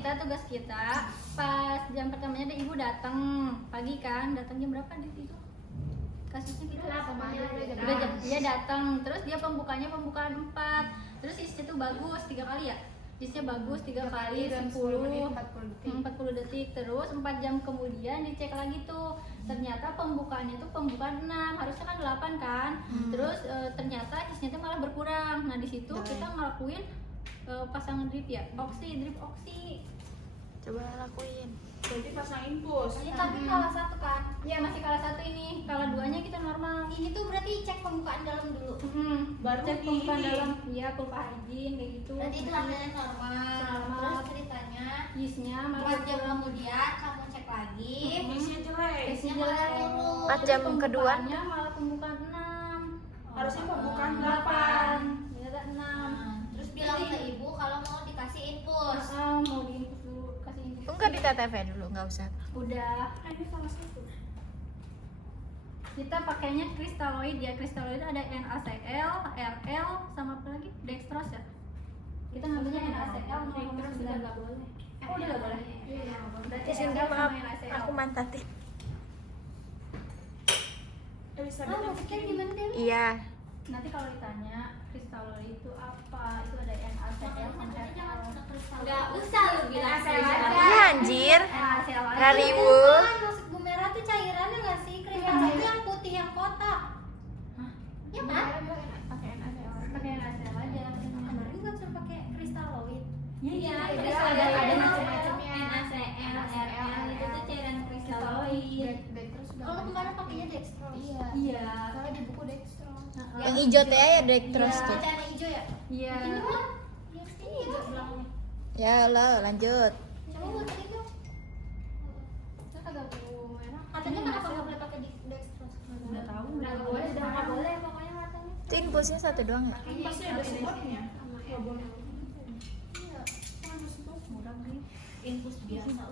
tugas kita pas jam pertamanya ada ibu datang pagi kan, datang jam berapa itu? Kasusnya gitu dia datang, terus dia pembukaan 4, terus isnya tuh bagus 3 kali ya, isnya bagus 3 kali 10 40 detik, terus 4 jam kemudian dicek lagi tuh, ternyata pembukaannya tuh pembukaan 6, harusnya kan 8 kan, terus ternyata isnya tuh malah berkurang. Nah di situ kita ngelakuin pasang drip ya, drip oksi. Coba lakuin. Berarti pasang infus. Tapi kalah 1 kan? Ya masih kalah 1 ini. Kalah 2-nya kita normal. Ini tuh berarti cek pembukaan dalam dulu. Baru cek pembukaan ini. dalam. Iya, pulpa hygiene kayak gitu. Berarti itu hasilnya normal. Terus ceritanya Yeastnya 4 jam kemudian kamu cek lagi. Isinya jelek. Yeastnya malah jelek. turun. 4 jam kedua Pembukaannya malah pembukaan 6. Harusnya pembukaan 8. Ternyata 6. Nah, terus bilang ke ibu kalau mau dikasih infus. Mau diinfus dulu, kasih infus. Enggak di TTV dulu, enggak usah. Udah. Ini salah satu. Kita pakainya kristaloid ya. Kristaloid ada NaCl, RL, sama apa lagi? Dextrose ya. Kita ngambilnya NaCl, dextrose udah nggak boleh. Oh udah nggak boleh. Iya. Berarti Cinta RL maaf, sama NaCl. aku mantatin. Elizabeth yang Maksudnya gimana deh? Iya. Nanti kalau ditanya kristaloid itu apa? Itu ada NaCl sama RL. Enggak usah lu bilang NaCl aja. Iya anjir. NaCl aja. Karibu. Maksud Bu Merah tuh cairannya nggak sih? Kristal itu yang putih yang kotak. Ya kan? Pakai NaCl. Pakai NaCl aja. Kemarin nggak suruh pakai kristaloid. Iya, Iya, ada macam-macamnya. NaCl, RL itu tuh cairan kristaloid. Kalau kemarin pakainya dextrose. Iya. Kalau di buku dextrose. Yang hijau teh ya dextrose tuh. Bacaan hijau ya? Iya. Ini mah ini hijau belakangnya. Ya Allah, lanjut. Coba buat itu. Saya kagak perlu merah. Katanya kenapa nggak boleh pakai dextrose? Udah tahu, udah nggak boleh pokoknya katanya. Itu infusnya 1 doang ya? pasti ada supportnya. Nggak boleh. Iya. Murah nih. Infus biasa.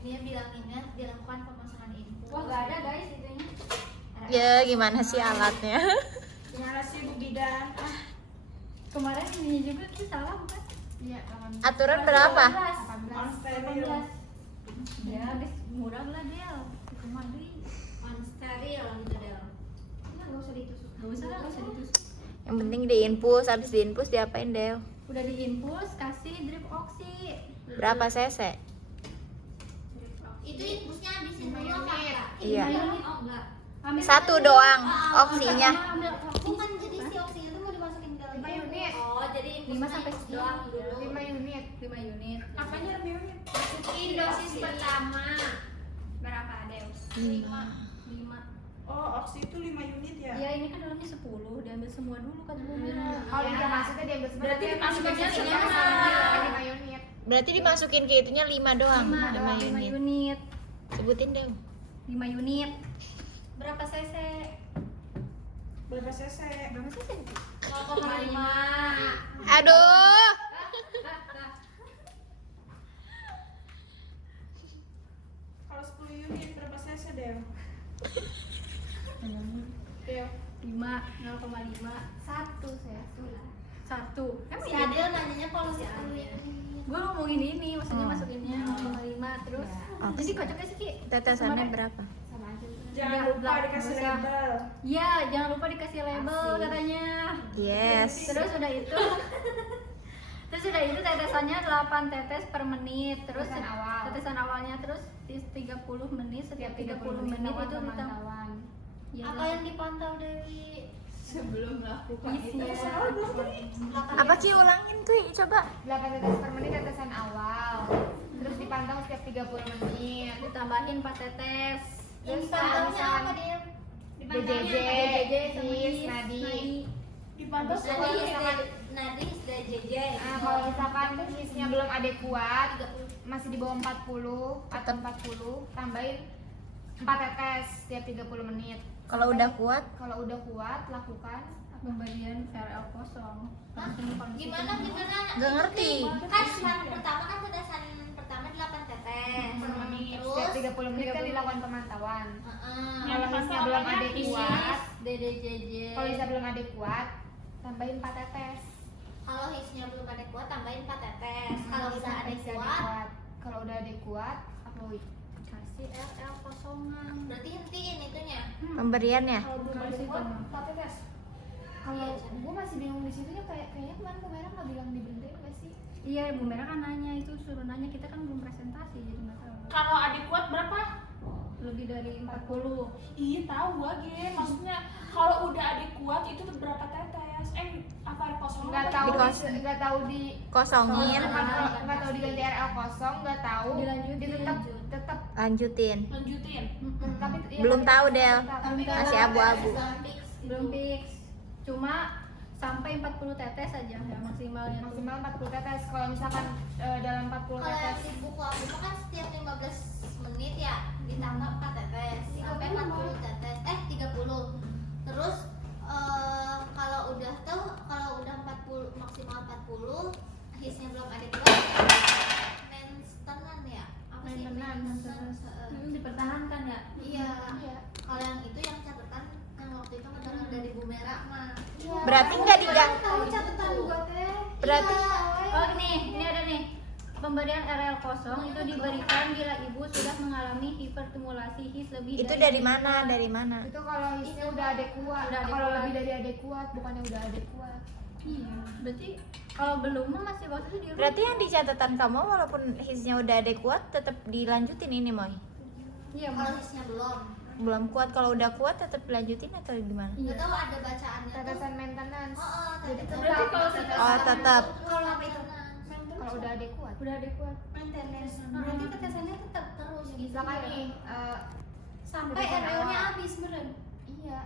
Ini yang bilanginnya dilakukan pemasangan infus. Wah nggak ada guys itunya. Ya gimana sih alatnya? Gimana sih Bu Bidan? Kemarin ini juga tuh salah bukan? Iya, Aturan berapa? 18 steril. 18. Ya habis murah lah Del. Cuma beli. steril gitu Del. Nggak usah ditusuk. Nggak usah ditusuk. Yang penting diinfus, habis diinfus diapain Del? Udah diinfus, kasih drip oksi. Berapa cc? Itu infusnya habisin dulu apa enggak? Iya. Oh enggak. Ambil 1 doang oksinya. Ambil oksi. Bukan jadi si oksinya itu mau dimasukin ke dalam 5 unit. Oh, jadi 5 sampai 10 doang dulu. 5 unit. 5 unit. Apanya lebih unik? Masukin dosis pertama. Berapa Del? 5. 5. Oh, oksi itu 5 unit ya? Ya ini kan dalamnya 10, diambil semua dulu kan Bu Mira. Kalau dia maksudnya dia ambil Berarti dimasukinnya lima unit. Berarti dimasukin ke itunya 5 doang. 5 5 unit. unit. Sebutin Del. 5 unit. Berapa cc? Berapa cc? Berapa cc? 0,5. Aduh. Kalau 10 unit berapa cc Del? 5, 0,5. 1 saya. 1. Emang Si iya? Adel nanyanya kalau si Adel. Gue ngomongin ini, maksudnya masukinnya 0,5 terus. Jadi kocoknya sih Ki. Tetesannya berapa? Sama aja. Jangan lupa dikasih Usah. label. Iya, jangan lupa dikasih label katanya. Yes. Terus udah itu tetesannya 8 tetes per menit. Terus Tetesan awal. tetesan awalnya terus 30 menit, setiap 30 menit itu kita ya, Apa yang dipantau Dewi? Sebelum melakukan itu. Apa Ki ulangin Ki coba. 8 tetes per menit tetesan awal. Terus dipantau setiap 30 menit. ditambahin 4 tetes. Yang Terus dipantaunya misalkan apa dia? BJJ, sama His, His, Nadi. Dipantau Nadi kalau misalkan Nadi sudah JJ. Nah, kalau misalkan hisnya belum adekuat, masih di bawah 40 atau 40, tambahin 4 tetes setiap 30 menit. Kalau udah kuat, Kalau udah kuat, lakukan pemberian RL kosong. Hah? Gimana? Nggak ngerti. Kan pertama kan tetesan pertama 8 tetes. per menit. Terus Setiap 30 menit kan dilakukan pemantauan. heeh. Kalau hisnya belum adekuat, DDJJ. kalau hisnya belum adekuat, tambahin 4 tetes. Kalau hisnya belum adekuat tambahin 4 tetes. Kalau Kalau misalkan kalau udah adekuat upload. Kasih RL kosongan. Berarti hentiin itunya. Pemberiannya. Kalau belum Kasih adekuat sama. pakai tes. Kalau gue masih bingung di situnya kayaknya kemarin Bu Merah nggak bilang diberhentiin nggak sih? Iya, Bu Merah kan nanya itu, suruh nanya, kita kan belum presentasi jadi nggak tahu. Kalau adik kuat berapa? Lebih dari 40. Iya tahu gua Ge. Maksudnya kalau udah adik kuat itu tuh berapa tetes? Apa air kosong? Nggak apa? tahu Di nggak tahu di Kosongin, nggak tahu diganti RL kosong, nggak tahu Dilanjutin. tetap lanjutin. Lanjutin. tapi ya, Belum tapi- tahu, Del. tapi kan Masih abu-abu. Belum fix. Cuma sampai 40 tetes aja ya maksimalnya. maksimal 40 tetes. Kalau misalkan dalam 40 Kalau yang tetes di buku aku itu kan setiap 15 menit ya ditambah 4 tetes sampai 40 tetes 30. Terus kalau udah 40 maksimal 40 hisnya belum ada keluar maintenance ya apa sih Maintenance. Dipertahankan ya. iya. Kalau yang itu yang catatan yang waktu itu ngedengar dari Bu Merah mah Berarti nggak diganti. tahu catatan gua teh. Berarti Oh nih, ini ada nih. Pemberian RL kosong itu diberikan bila ibu sudah mengalami hiperstimulasi his lebih itu dari mana? Dari mana? itu kalau hisnya udah adekuat. Udah Kalau adekuat. lebih dari adekuat bukannya udah adekuat. Iya, berarti kalau belum mah masih waktu itu di rumah. Berarti yang di catatan kamu walaupun hisnya udah adekuat tetap dilanjutin ini, Moy. Iya, Kalau hisnya belum Belum kuat, kalau udah kuat tetap dilanjutin atau gimana? Iya. nggak tahu ada bacaannya tuh. Tetesan maintenance. Jadi Berarti kalau Oh, tetap. kalau apa itu Kalau udah adekuat. Udah adekuat. maintenance berarti tetesannya tetap terus gitu Misalkan ya? nih sampai tetesan RL-nya awal. habis beneran. Iya.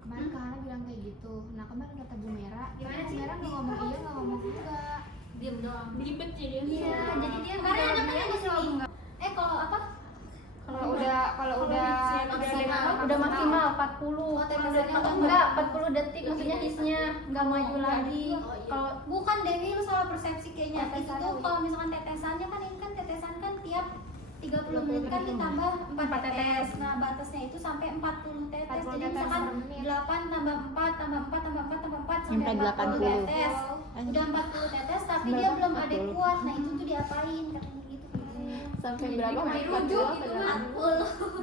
Kemarin Kak Hana bilang kayak gitu. Nah kemarin kata Bu Merah, Gimana Bu sih? Merah nggak ngomong iya nggak ngomong enggak. Diem doang. Ribet jadi. Iya, jadi dia Kemarin menjawab ada dia kan di sini. Kalau apa? Kalau udah udah maksimal 40. Oh, tetesannya udah Enggak, 40 detik maksudnya hisnya enggak maju lagi. Oh, iya. Kalau Bukan Dewi, lu salah persepsi kayaknya. Itu Tetesannya tuh udah. kalau misalkan tetesannya kan ini kan tetesan kan tiap 30 menit kan ditambah 4 tetes. Nah, batasnya itu sampai 40 tetes. 40 Jadi tetes misalkan per menit. 8 tambah 4 tambah 4 tambah 4 tambah 4 Sampai sampai 40 80. tetes. Udah 40 tetes tapi dia belum adekuat. Nah, itu tuh diapain katanya gitu. Sampai berapa? Dirujuk itu mah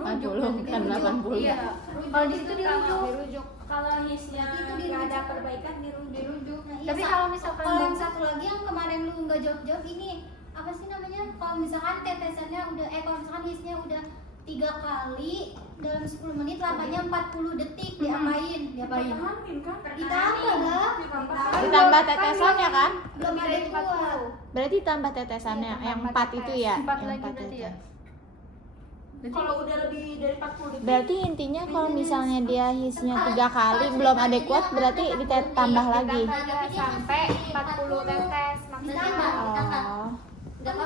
40 bukan 80. Iya. Kalau di situ dirujuk. dirujuk. Kalau hisnya Itu nggak dirujuk. ada perbaikan dirujuk. Nah, iya, Tapi kalau misalkan kalau yang satu lagi yang kemarin lu nggak jawab ini apa sih namanya? Kalau misalkan tetesannya udah kalau misalkan hisnya udah 3 kali dalam 10 menit lamanya 40 detik diapain? Diapain? Pertahanin kan? Ditambah lah. Ditambah tetesannya kan? Belum ada kuat. Berarti tambah tetesannya Iya, yang tambah 4 tetes. itu ya. 4 Yang lagi 4 berarti itu. ya. Kalau udah lebih dari 40 detik. Berarti intinya kalau misalnya dia hisnya 3 kali belum adekuat berarti ditambah lagi. Ditambah sampai 40 tetes maksimal. Ditambah. Oh. Tapi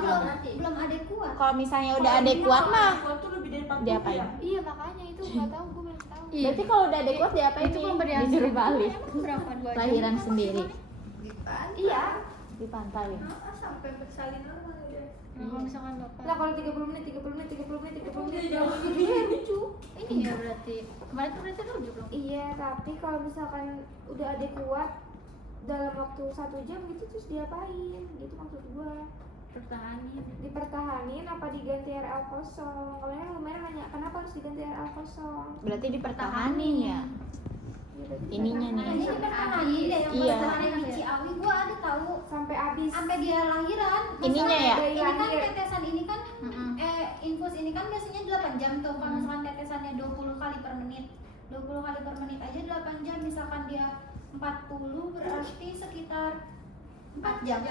belum ada kuat. Kalau misalnya udah adekuat mah Kuat tuh lebih dari 40 diapain? ya? Iya makanya itu nggak tahu gue belum tahu. Iya. Berarti kalau udah adekuat diapain Itu nih? pemberian Disuruh balik. berapa 2 jam? Lahiran sendiri. Iya. Dipantai. Sampai bersalin lama udah. Nah, kalau misalkan bapak Lah kalau 30 menit 30 menit 30 menit 30 menit. ini ya berarti kemarin tuh berarti rujuk dong. Iya, tapi kalau misalkan udah adekuat dalam waktu 1 jam gitu terus diapain? Gitu maksud gua. Pertahanin. Dipertahanin apa diganti RL kosong? Kemarin lumayan nanya kenapa harus diganti RL kosong? Berarti dipertahanin ya. Iya, berarti Ininya nih. Ini dipertahanin deh yang Iya. pertahanin di Ciawi gua ada tahu sampai habis. sampai dia lahiran. Ininya ya? Ini kan Lahir. tetesan ini kan Mm-mm. infus ini kan biasanya 8 jam tuh. Kalau misalkan tetesannya 20 kali per menit. 20 kali per menit aja 8 jam. Misalkan dia 40 berarti sekitar 4 jam.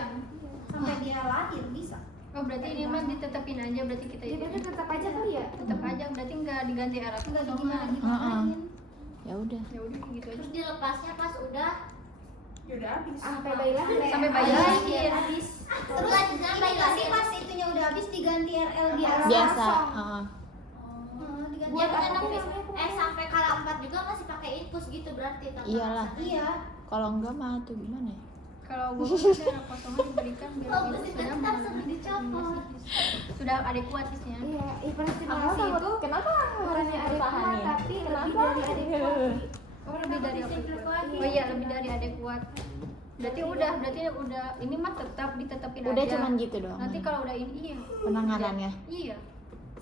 Sampai dia lahir bisa. Oh berarti ini mah ditetepin aja berarti kita Jadi itu berarti tetap aja kali ya? tetap aja berarti nggak diganti arah Enggak kosongan. gimana-gimanain. Ya udah. Ya udah gitu aja. Terus dilepasnya pas udah Ya udah habis. Sampai bayi lahir. Sampai bayi lahir. habis. Terus ini kasih pas itunya udah habis diganti RL biasa. Biasa. Heeh. Diganti Buat RL apa habis. namanya? Sampai kala 4 juga masih pakai infus gitu berarti tetap. Iyalah. Iya. Kalau enggak mah tuh gimana ya? Kalau gue berarti arah kosongan diberikan biar Oh, ibu berarti sudah tetap mengalami sampai dicopot. sudah adekuat hisnya. Iya, hiperstimulasi Aku itu kenapa bukannya adekuat tapi lebih dari adekuat. Oh lebih dari adekuat. Oh iya lebih dari adekuat. berarti udah ini mah tetap ditetepin Udah aja. cuman gitu doang. Nanti kalau udah ini iya. Penanganannya. Iya.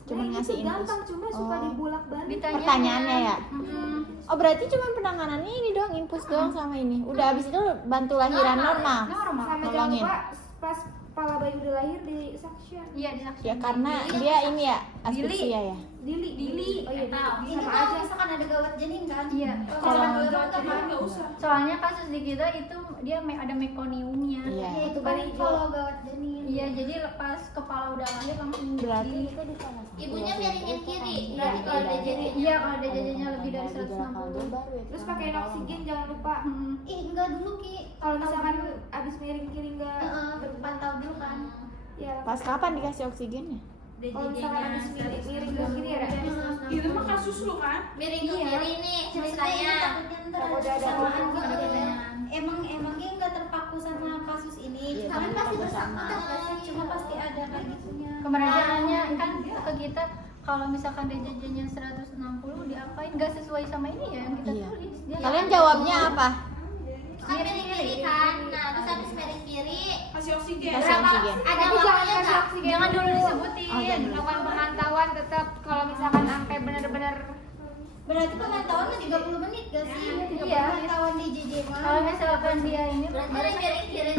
Cuman ngasih infus. gampang, cuma suka Oh. dibulak-balik. Ditanya. Pertanyaannya ya. Mm-mm. Oh berarti cuma penanganannya ini doang, infus doang sama ini. Udah abis itu bantu lahiran normal. Normal. Sama jangan Tolongin. lupa pas kepala bayi udah lahir di suction. Iya disaksikan. Ya karena dia ini ya asfiksia ya. Dili. Oh iya, Ini sama kalau aja. misalkan ada gawat janin kan? Iya. Kalau Jadi gawat janin nggak usah. Soalnya kasus di kita itu dia ada mekoniumnya. Iya. ya itu kan kalau gawat janin. Iya, jadi lepas kepala udah lahir langsung Berarti di- itu di sana. Ibunya miringin kiri. Iya, Berarti kalau ada janin. Iya, kalau ada jajannya lebih dari 160. Terus pakein oksigen jangan lupa. Ih, enggak dulu Ki. Kalau misalkan abis miring kiri enggak Heeh, pantau dulu kan. ya. Pas kapan dikasih oksigennya? Kalau misalkan abis miring ke kiri ya. Itu mah kasus lu kan? Miring ke kiri nih ceritanya. Takutnya ntar Kalau udah ada bersamaan orang gitu. ada. Emangnya nggak terpaku sama kasus ini. Iya, Tapi sama pasti bersama. bersama. Cuma pasti ada kayak gitunya. Kemarin dia nanya kan ke kita kalau misalkan dia jajannya 160 diapain nggak sesuai sama ini ya yang kita Iya. tulis. Dia Kalian jawabnya apa? Kan miring kiri kan. Nah, terus habis miring kiri Kasih oksigen. Kasih oksigen. ada Tapi jangan waktunya kasih nggak? oksigen. jangan dulu disebutin. Oh, jangan dulu. Lakukan pemantauan tetap kalau misalkan sampai benar-benar Berarti pemantauan mah 30 menit gak sih? Iya. Pemantauan di JJ mah. Kalau misalkan dia ini Berarti miring kiri